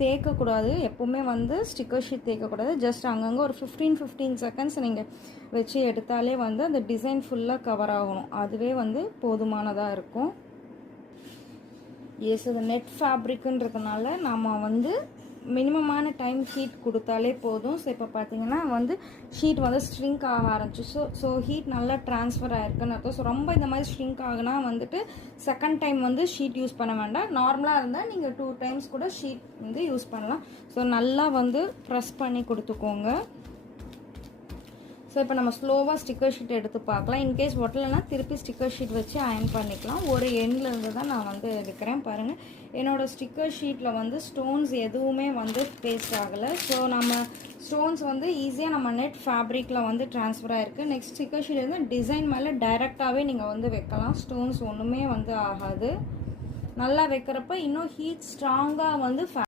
தேய்க்கக்கூடாது. எப்போவுமே வந்து sticker sheet தேய்க்கக்கூடாது. Just அங்கங்கே ஒரு 15 செகண்ட்ஸ் நீங்கள் வச்சு எடுத்தாலே வந்து அந்த டிசைன் ஃபுல்லாக கவர் ஆகணும். அதுவே வந்து போதுமானதாக இருக்கும். எஸ், இது நெட் ஃபேப்ரிக்குன்றதுனால நாம் வந்து மினிமமான டைம் ஹீட் கொடுத்தாலே போதும். ஸோ இப்போ பார்த்தீங்கன்னா வந்து ஷீட் வந்து ஸ்ட்ரிங்க் ஆக ஆரம்பிச்சு. ஸோ ஹீட் நல்லா ட்ரான்ஸ்ஃபர் ஆகிருக்குன்னு அர்த்தம். ஸோ ரொம்ப இந்த மாதிரி ஸ்ட்ரிங்க் ஆகுனா வந்துட்டு செகண்ட் டைம் வந்து ஷீட் யூஸ் பண்ண வேண்டாம். நார்மலாக இருந்தால் நீங்கள் 2 டைம்ஸ் கூட ஷீட் வந்து யூஸ் பண்ணலாம். ஸோ நல்லா வந்து ப்ரெஸ் பண்ணி கொடுத்துக்கோங்க. ஸோ இப்போ நம்ம ஸ்லோவாக ஸ்டிக்கர் ஷீட் எடுத்து பார்க்கலாம். இன்கேஸ் ஒட்டலைன்னா திருப்பி ஸ்டிக்கர் ஷீட் வச்சு அயன் பண்ணிக்கலாம். ஒரு எண்ட்லேருந்து தான் நான் வந்து எடுக்கிறேன். பாருங்கள், என்னோடய ஸ்டிக்கர் ஷீட்டில் வந்து ஸ்டோன்ஸ் எதுவுமே வந்து பேஸ்ட் ஆகலை. ஸோ நம்ம ஸ்டோன்ஸ் வந்து ஈஸியாக நம்ம நெட் ஃபேப்ரிக்கில் வந்து ட்ரான்ஸ்ஃபர் ஆகிருக்கு. நெக்ஸ்ட் ஸ்டிக்கர் ஷீட் வந்து டிசைன் மேலே டைரெக்டாகவே நீங்கள் வந்து வைக்கலாம். ஸ்டோன்ஸ் ஒன்றுமே வந்து ஆகாது. நல்லா வைக்கிறப்ப இன்னும் ஹீட் ஸ்ட்ராங்காக வந்து